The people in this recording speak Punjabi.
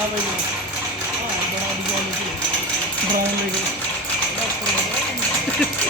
ਆ ਬਈ ਆ ਬੜਾ ਡਿਜ਼ਾਈਨ ਹੈ ਬਰਾਊਨ ਲੈ ਕੇ